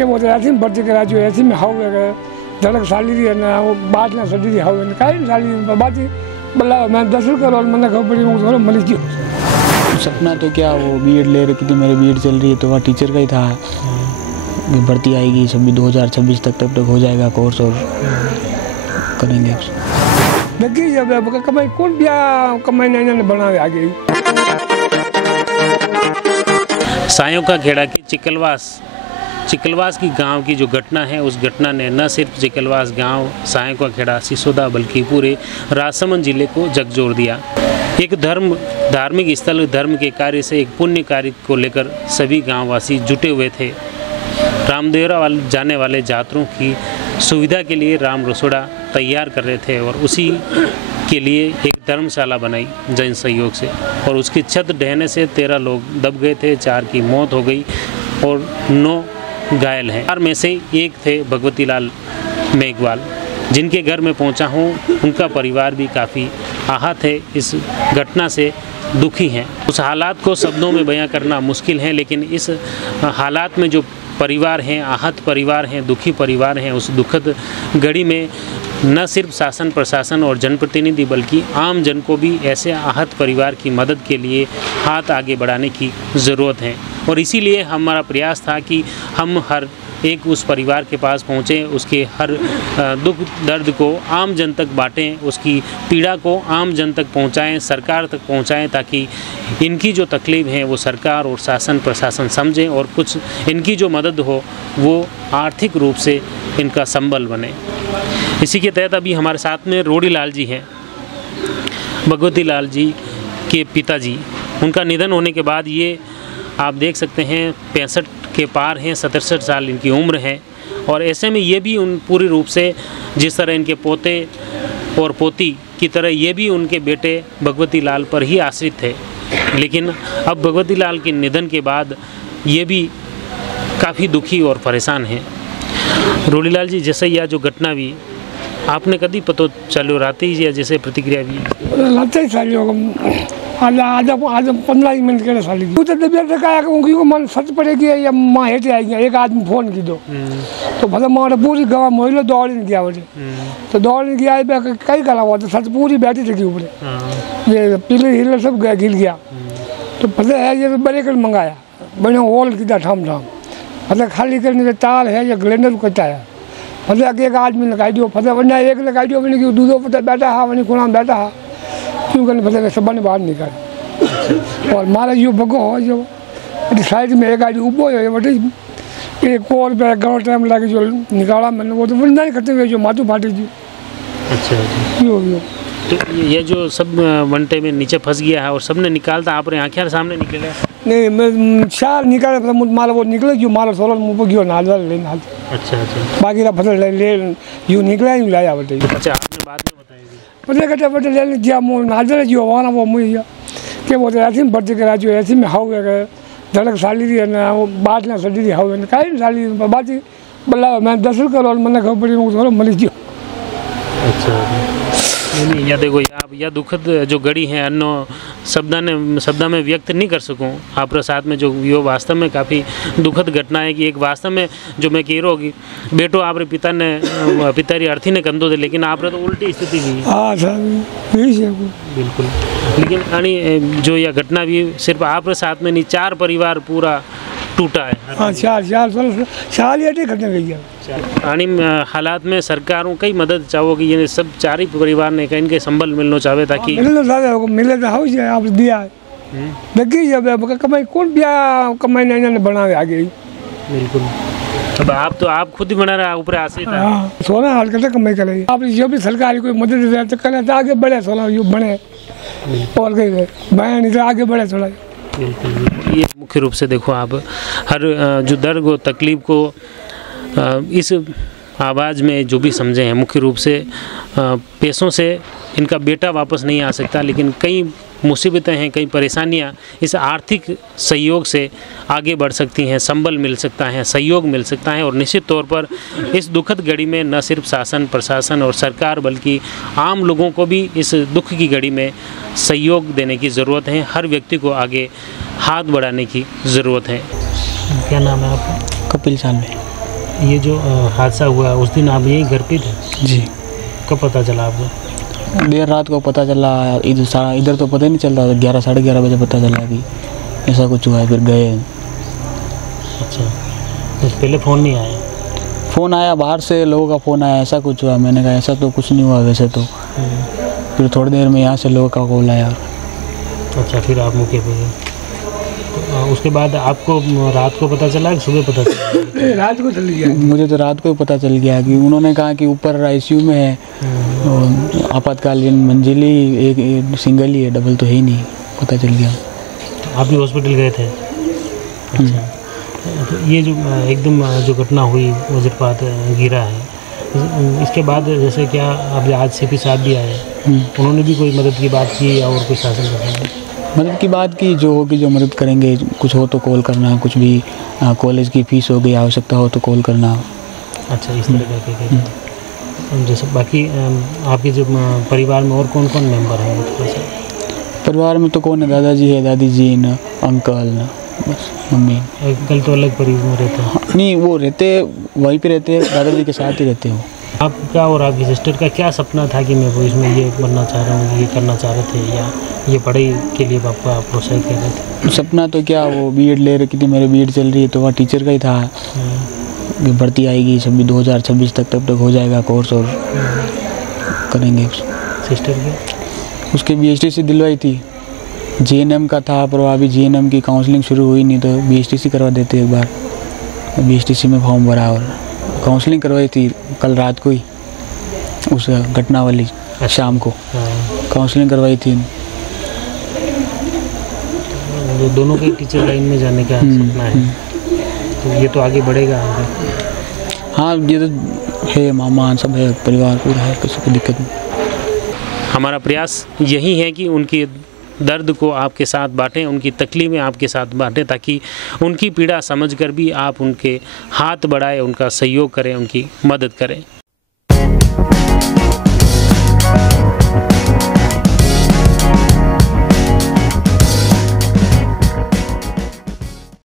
के बोलते ऐसे में बच्चे करा जो ऐसे में हाउ धड़क साली थी ना वो बात ना सड़ी थी हाउ काई साली बात बल्ला मैं 10 करोड़ मैंने खबर पड़ी मुझे मरी जी। सपना तो क्या वो बीएड ले रखी थी, मेरी बीएड चल रही है तो वहाँ टीचर का ही था। भर्ती आएगी सभी 2026 तक, तब तक हो जाएगा कोर्स और करेंगे। देखिए जब कमाई कौन बिया कमाई नहीं बनावे आगे। सायों का खेड़ा की चिकलवास की गांव की जो घटना है, उस घटना ने न सिर्फ चिकलवास गांव, सायों का खेड़ा, सिसोदा बल्कि पूरे राजसमंद जिले को झकझोर दिया। एक धार्मिक स्थल, धर्म के कार्य से एक पुण्य कार्य को लेकर सभी गांववासी जुटे हुए थे। रामदेवरा जाने वाले यात्रियों की सुविधा के लिए राम रसोड़ा तैयार कर रहे थे और उसी के लिए एक धर्मशाला बनाई जन सहयोग से, और उसकी छत ढहने से 13 लोग दब गए थे, 4 की मौत हो गई और 9 घायल हैं। 4 में से एक थे भगवती लाल मेघवाल, जिनके घर में पहुंचा हूं। उनका परिवार भी काफ़ी आहत है, इस घटना से दुखी हैं। उस हालात को शब्दों में बयां करना मुश्किल है, लेकिन इस हालात में जो परिवार हैं, आहत परिवार हैं, दुखी परिवार हैं, उस दुखद घड़ी में न सिर्फ शासन प्रशासन और जनप्रतिनिधि बल्कि आम जन को भी ऐसे आहत परिवार की मदद के लिए हाथ आगे बढ़ाने की ज़रूरत है। और इसीलिए हमारा प्रयास था कि हम हर एक उस परिवार के पास पहुँचें, उसके हर दुख दर्द को आम जन तक बांटें, उसकी पीड़ा को आम जन तक पहुँचाएं, सरकार तक पहुँचाएं, ताकि इनकी जो तकलीफ़ है वो सरकार और शासन प्रशासन समझें और कुछ इनकी जो मदद हो वो आर्थिक रूप से इनका संबल बने। इसी के तहत अभी हमारे साथ में रोड़ी लाल जी हैं, भगवती लाल जी के पिताजी। उनका निधन होने के बाद ये आप देख सकते हैं 65 के पार हैं, 67 साल इनकी उम्र है, और ऐसे में ये भी उन पूरी रूप से जिस तरह इनके पोते और पोती की तरह ये भी उनके बेटे भगवती लाल पर ही आश्रित थे। लेकिन अब भगवती लाल के निधन के बाद ये भी काफ़ी दुखी और परेशान हैं। रोड़ी लाल जी, जैसे यह जो घटना हुई आपने कभी पता चलो रात ही या जैसे प्रतिक्रिया भी लाते ही साली आज 15 मिनट के साली तो तबियत का उनकी को मन सच पड़ेगी या माँ हेटे आएगी। एक आदमी फोन की दो तो भले माँ पूरी गवा मोहल्ला दौड़ गया बोले तो दौड़ गया कई करा हुआ तो सच पूरी बैठी थी ऊपर ये पीले हिले सब गिर गया। तो भले है ये बड़े कर मंगाया बड़े होल की ठाम भले खाली करने के तार है या ग्लेंडर कटा है भले अगे एक आदमी लगाई दो भले वरना एक लगाई दो मैंने कि दूधो पता बैठा हा वही खुणा बैठा हा क्यों करने भले सब ने बाहर निकाल और मारा जो भगो हो जो साइड में एक गाड़ी उबो है बटे एक और पे गाँव टाइम लगे जो निकाला मैंने वो तो वरना ही करते हुए जो माथू फाटे जी। अच्छा यो तो ये जो सब वनटे में नीचे फंस गया है और सब ने निकालता आप आँखें सामने निकले नहीं मैं चार निकाले माल वो निकले जो माल 16 मुँह पर गयो नाल ले नाल। अच्छा बाकी का फसल ले यूँ निकला ही लाया बटे। अच्छा आपने बाद में पता कटे बटे ले दिया मुँह नाल जो वहाँ वो मुझे के बोलते ऐसे में बच्चे करा जो ऐसे में हाउ धड़क साली थी ना वो बात ना सड़ी थी हाउ काई साली बात बल्ला मैं 10 करोड़ मैंने खबर पड़ी मुझे मरी जी। अच्छा नहीं या देखो यह दुखद जो घड़ी है अन्नो शब्दा में व्यक्त नहीं कर सकूं आप साथ में जो यो वास्तव में काफ़ी दुखद घटना है कि एक वास्तव में जो मैं कह रहा हूँ कि बेटो आप पितारी अर्थी ने कंधो थे लेकिन आप तो उल्टी स्थिति हुई। हाँ बिल्कुल, लेकिन यानी जो यह घटना भी सिर्फ आप साथ में नहीं 4 परिवार पूरा टूटा है। हाँ 4 ये घटना गई है। आनी हालात में सरकारों कई मदद चाहोगी ये सब 4 ही परिवार ने इनके संबल मिलना चाहे ताकि मिले तो हाउ जाए आप दिया देखिए जब कमाई कौन बिया कमाई नहीं बनावे आगे। बिल्कुल, अब आप खुद ही बना रहा ऊपर आसे सोना हाल करते कमाई करे आप जो भी सरकारी कोई मदद दे तो करे तो आगे बढ़े सोना यू बने और कहीं बयान नहीं तो आगे बढ़े थोड़ा। बिल्कुल, ये मुख्य रूप से देखो आप हर जो दर्द को तकलीफ को इस आवाज़ में जो भी समझे हैं मुख्य रूप से पैसों से इनका बेटा वापस नहीं आ सकता, लेकिन कई मुसीबतें हैं, कई परेशानियां इस आर्थिक सहयोग से आगे बढ़ सकती हैं, संबल मिल सकता है, सहयोग मिल सकता है। और निश्चित तौर पर इस दुखद घड़ी में न सिर्फ शासन प्रशासन और सरकार बल्कि आम लोगों को भी इस दुख की घड़ी में सहयोग देने की ज़रूरत है। हर व्यक्ति को आगे हाथ बढ़ाने की ज़रूरत है। क्या नाम है आपका? कपिल सानवे। ये जो हादसा हुआ उस दिन आप यहीं घर पे थे? जी। कब पता चला आपको? देर रात को पता चला, इधर तो पता ही नहीं चल रहा था, 11 साढ़े 11 बजे पता चला कि ऐसा कुछ हुआ है, फिर गए। अच्छा, तो पहले फ़ोन नहीं आया? फ़ोन आया, बाहर से लोगों का फ़ोन आया, ऐसा कुछ हुआ। मैंने कहा ऐसा तो कुछ नहीं हुआ वैसे तो। फिर थोड़ी देर में यहाँ से लोगों का कॉल आया। अच्छा, फिर आप मौके पे गए। तो उसके बाद आपको रात को पता चला कि सुबह पता चला? रात को चल गया। मुझे तो रात को ही पता चल गया कि उन्होंने कहा कि ऊपर आईसीयू में है, और आपातकालीन मंजिली एक सिंगल ही है, डबल तो है ही नहीं, पता चल गया। आप भी हॉस्पिटल गए थे? अच्छा, तो ये जो एकदम जो घटना हुई, वज्रपात गिरा है, इसके बाद जैसे क्या अब आज सीपी साहब भी आए, उन्होंने भी कोई मदद की बात की या और कोई शासन का? मदद की बात की, जो होगी जो मदद करेंगे, कुछ हो तो कॉल करना, कुछ भी कॉलेज की फ़ीस हो गई, आवश्यकता हो तो कॉल करना। अच्छा, इस तरह के जैसे बाकी आपके जो परिवार में और कौन कौन मेंबर हैं? परिवार में तो कौन है, दादाजी है, दादी जी न, अंकल न, बस मम्मी। अंकल तो अलग परिवार में रहते हैं? नहीं, वो रहते वहीं पे रहते हैं, दादाजी के साथ ही रहते हो। आपका और आपकी सिस्टर का क्या सपना था कि मैं वो इसमें ये बनना चाह रहा हूँ, ये करना चाह रहे थे, या ये पढ़ाई के लिए पापा प्रोत्साहित कर रहे थे? सपना तो क्या, वो बीएड ले रखी थी, मेरे बीएड चल रही है, तो वह टीचर का ही था कि भर्ती आएगी 2026 तक, तब तक हो जाएगा कोर्स और करेंगे। सिस्टर की उसके BHTC दिलवाई थी, GNM का था, पर अभी GNM की काउंसलिंग शुरू हुई नहीं, तो BHTC करवा देते एक बार। BHTC में फॉर्म भरा और काउंसलिंग करवाई थी कल रात को ही, उस घटना वाली शाम को काउंसलिंग करवाई थी। दोनों के टीचर लाइन में जाने का सपना है, तो ये तो आगे बढ़ेगा। हाँ, ये तो है, मामा सब है, परिवार पूरा है, किसी को दिक्कत नहीं। हमारा प्रयास यही है कि उनकी दर्द को आपके साथ बांटें, उनकी तकलीफ़ें आपके साथ बांटें, ताकि उनकी पीड़ा समझकर भी आप उनके हाथ बढ़ाएं, उनका सहयोग करें, उनकी मदद करें।